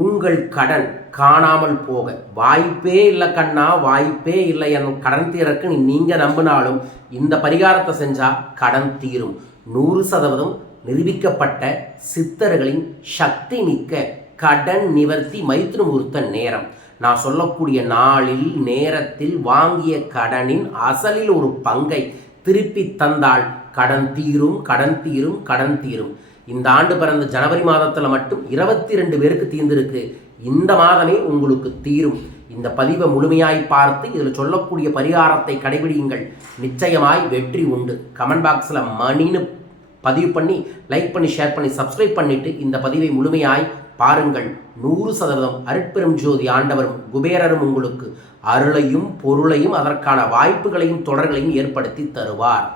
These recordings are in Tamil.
உங்கள் கடன் காணாமல் போக. வாய்ப்பே இல்லை கண்ணா வாய்ப்பே இல்லை என் கடன் தீரக்கு நீங்கள் நம்பினாலும் இந்த பரிகாரத்தை செஞ்சால் கடன் தீரும். நூறு சதவீதம் நிரூபிக்கப்பட்ட சித்தர்களின் சக்தி மிக்க கடன் நிவர்த்தி மைத்ரு முகூர்த்த நேரம். நான் சொல்லக்கூடிய நாளில் நேரத்தில் வாங்கிய கடனின் அசலில் ஒரு பங்கை திருப்பி தந்தால் கடன் தீரும் கடன் தீரும் கடன் தீரும். இந்த ஆண்டு பிறந்த ஜனவரி மாதத்தில் மட்டும் இருபத்தி ரெண்டு பேருக்கு தீர்ந்திருக்கு. இந்த மாதமே உங்களுக்கு தீரும். இந்த பதிவை முழுமையாய் பார்த்து இதில் சொல்லக்கூடிய பரிகாரத்தை கடைபிடியுங்கள். நிச்சயமாய் வெற்றி உண்டு. கமெண்ட் பாக்ஸில் மணின்னு பதிவு பண்ணி லைக் பண்ணி ஷேர் பண்ணி சப்ஸ்கிரைப் பண்ணிவிட்டு இந்த பதிவை முழுமையாய் பாருங்கள். நூறு சதவீதம் அருட்பெரும் ஜோதி ஆண்டவரும் குபேரரும் உங்களுக்கு அருளையும் பொருளையும் அதற்கான வாய்ப்புகளையும் தொடர்களையும் ஏற்படுத்தி தருவார்.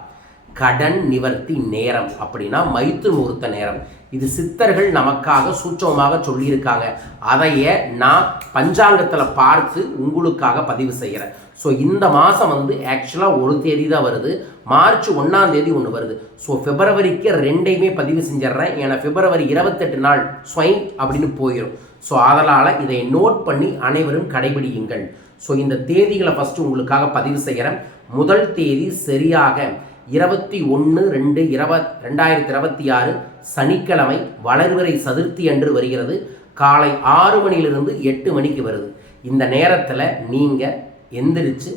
கடன் நிவர்த்தி நேரம் அப்படின்னா மைத்து முகூர்த்த நேரம். இது சித்தர்கள் நமக்காக சூட்சமமாக சொல்லியிருக்காங்க. அதையே நான் பஞ்சாங்கத்தில் பார்த்து உங்களுக்காக பதிவு செய்கிறேன் ஸோ இந்த மாதம் வந்து ஆக்சுவலாக ஒரு தேதி தான் வருது. மார்ச் ஒன்றாம் தேதி ஒன்று வருது. ஸோ பிப்ரவரிக்கு ரெண்டையுமே பதிவு செஞ்சிடுறேன். ஏன்னா பிப்ரவரி இருபத்தெட்டு நாள் ஸ்வைன் அப்படின்னு போயிடும் ஸோ அதனால் இதை நோட் பண்ணி அனைவரும் கடைபிடியுங்கள். ஸோ இந்த தேதிகளை ஃபஸ்ட்டு உங்களுக்காக பதிவு செய்கிறேன் முதல் தேதி சரியாக இருபத்தி ஒன்று ரெண்டு இருபத் ரெண்டாயிரத்தி இருபத்தி ஆறு சனிக்கிழமை வளர்வரை சதுர்த்தி அன்று வருகிறது. காலை ஆறு மணியிலிருந்து எட்டு மணிக்கு வருது. இந்த நேரத்தில் நீங்கள் எந்திரிச்சு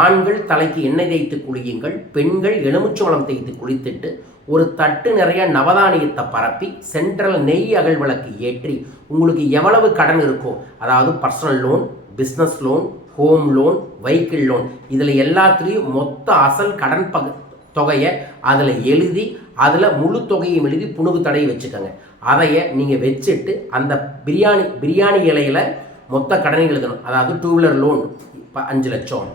ஆண்கள் தலைக்கு எண்ணெய் தேய்த்து குளியுங்கள் பெண்கள் எலுமிச்சோளம் தேய்த்து குளித்துட்டு ஒரு தட்டு நிறைய நவதானியத்தை பரப்பி சென்ட்ரல் நெய் அகல் விளக்கு ஏற்றி உங்களுக்கு எவ்வளவு கடன் இருக்கோ அதாவது personal loan business loan home loan vehicle loan இதில் எல்லாத்துலேயும் மொத்த அசல் கடன் பகு தொகையை அதில் எழுதி அதில் முழு தொகையும் எழுதி புணுகு தடையை வச்சுக்கோங்க. அதைய நீங்கள் வச்சுட்டு அந்த பிரியாணி பிரியாணி இலையில் மொத்த கடனை எழுதணும். அதாவது டூ வீலர் லோன் இப்போ அஞ்சு லட்சம்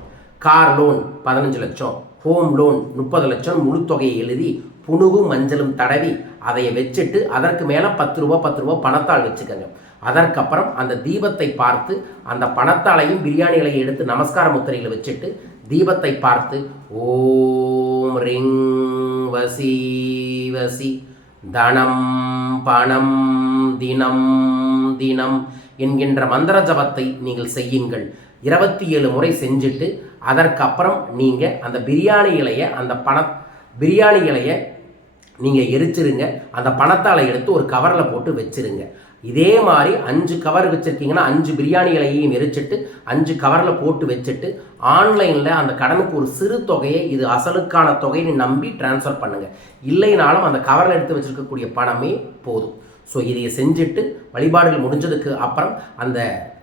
கார் லோன் பதினஞ்சு லட்சம் ஹோம் லோன் முப்பது லட்சம் முழு தொகையை எழுதி புணுகும் மஞ்சளும் தடவி அதை வச்சுட்டு அதற்கு மேலே பத்து ரூபா பத்து ரூபா பணத்தாள் வச்சுக்கோங்க. அதற்கப்புறம் அந்த தீபத்தை பார்த்து அந்த பணத்தாளையும் பிரியாணி இலையை எடுத்து நமஸ்கார முத்திரையில் வச்சுட்டு தீபத்தை பார்த்து ஓ ரிங் வசி வசி. தனம் பணம் தினம் தினம் என்கின்ற மந்திர ஜபத்தை நீங்கள் செய்யுங்கள். இருபத்தி ஏழு முறை செஞ்சுட்டு அதற்கப்புறம் நீங்கள் அந்த பிரியாணி இலையை அந்த பண பிரியாணி இலையை நீங்கள் எரிச்சிருங்க. அந்த பணத்தால் எடுத்து ஒரு கவரில் போட்டு வச்சிருங்க. இதே மாதிரி அஞ்சு கவர் வச்சுருக்கீங்கன்னா அஞ்சு பிரியாணிகளையும் எரிச்சிட்டு அஞ்சு கவரில் போட்டு வச்சுட்டு ஆன்லைனில் அந்த கடனுக்கு ஒரு சிறு தொகையை இது அசலுக்கான தொகையை நம்பி டிரான்ஸ்ஃபர் பண்ணுங்கள் இல்லைனாலும் அந்த கவரில் எடுத்து வச்சுருக்கக்கூடிய பணமே போதும். ஸோ இதை செஞ்சுட்டு வழிபாடுகள் முடிஞ்சதுக்கு அப்புறம் அந்த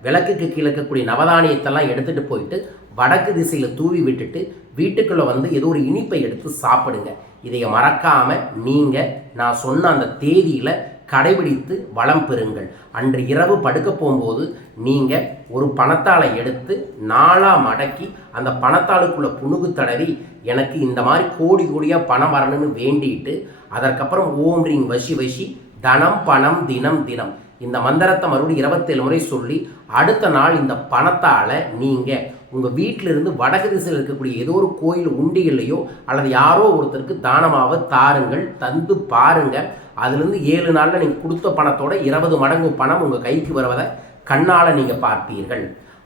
விளக்குக்கு கீழே இருக்கக்கூடிய நவதானியத்தெல்லாம் எடுத்துகிட்டு போயிட்டு வடக்கு திசையில் தூவி விட்டுட்டு வீட்டுக்குள்ளே வந்து ஏதோ ஒரு இனிப்பை எடுத்து சாப்பிடுங்க. இதை மறக்காமல் நீங்கள் நான் சொன்ன அந்த தேதியில் கடைபிடித்து வளம் பெறுங்கள். அன்று இரவு படுக்க போகும்போது நீங்கள் ஒரு பணத்தாளை எடுத்து நாளாக மடக்கி அந்த பணத்தாளுக்குள்ளே புணுகு தடவி எனக்கு இந்த மாதிரி கோடி கோடியாக பணம் வரணும்னு வேண்டிட்டு அதற்கப்புறம் ஓம் ரீங் வசி வசி தனம் பணம் தினம் தினம். இந்த மந்திரத்தை மறுபடியும் இருபத்தேழு முறை சொல்லி அடுத்த நாள் இந்த பணத்தால் நீங்கள் உங்கள் வீட்டிலிருந்து வடக்கு திசையில் இருக்கக்கூடிய ஏதோ ஒரு கோயில் உண்டியில்லையோ அல்லது யாரோ ஒருத்தருக்கு தானமாக தாருங்கள் தந்து பாருங்கள் அதுலேருந்து ஏழு நாளில் நீங்கள் கொடுத்த பணத்தோட இருபது மடங்கு பணம் உங்கள் கைக்கு வருவதை கண்ணால் நீங்கள் பார்ப்பீர்கள்.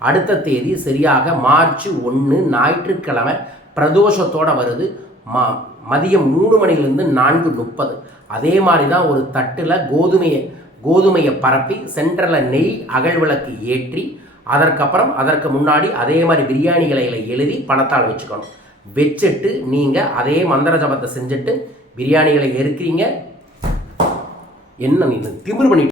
அடுத்த தேதி சரியாக மார்ச் ஒன்று ஞாயிற்றுக்கிழமை பிரதோஷத்தோடு வருது. மா மதியம் மூணு மணிலேருந்து நான்கு முப்பது. அதே மாதிரி தான் ஒரு தட்டில் கோதுமையை கோதுமையை பரப்பி சென்டரில் நெய் அகல் விளக்கு ஏற்றி அதற்கப்புறம் அதற்கு முன்னாடி அதே மாதிரி பிரியாணி இலைகளை எழுதி பணத்தால் வச்சுக்கணும். வச்சுட்டு நீங்கள் அதே மந்திர ஜபத்தை செஞ்சுட்டு பிரியாணிகளை எறுக்கிறீங்க என்ன நீ திமிர் பண்ணிட்டு